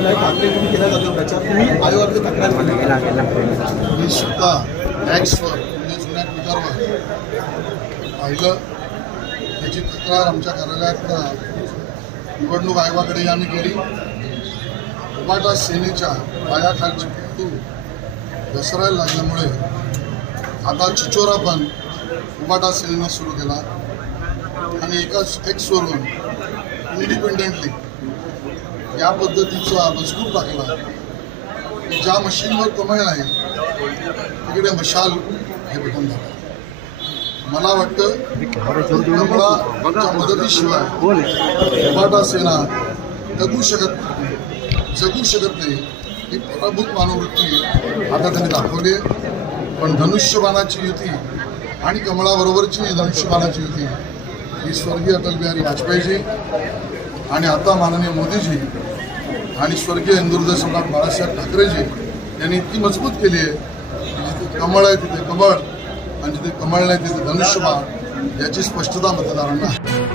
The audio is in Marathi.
ठाकरेंकडून केला जातो प्रचार. तुम्ही आयोगाकडे तक्रार केली. मी स्वतः टॅक्सवर म्हणजे जुन्या ट्विटरवर पाहिलं. त्याची तक्रार आमच्या कार्यालयात निवडणूक आयोगाकडे आम्ही केली. उबाटा सेनेच्या पायाखालची पिंटू घसरायला लागल्यामुळे आता चिचोरा पण उबाटा सेनेनं सुरू केला. आणि एका एक्सवरून इंडिपेंडेंटली या पद्धतीचा मजकूर टाकला. की ज्या मशीनवर कमळ आहे तिकडे मशाल हे बटन झालं मला वाटतं कमळाच्या मदतीशिवाय उभाटा सेना जगू शकत नाही. जगू शकत नाही. ही पराभूत मानववृत्ती आता त्यांनी दाखवली पण धनुष्यबाणाची युती आणि कमळाबरोबरची धनुष्यबाणाची युती ही स्वर्गीय अटल बिहारी वाजपेयीजी आणि आता माननीय मोदीजी आणि स्वर्गीय हिंदुहृदय सम्राट बाळासाहेब ठाकरेजी यांनी इतकी मजबूत केली आहे की जिथे कमळ आहे तिथे कमळ आणि जिथे कमळ नाही तिथे धनुष्यबाण याची स्पष्टता मतदारांना आहे.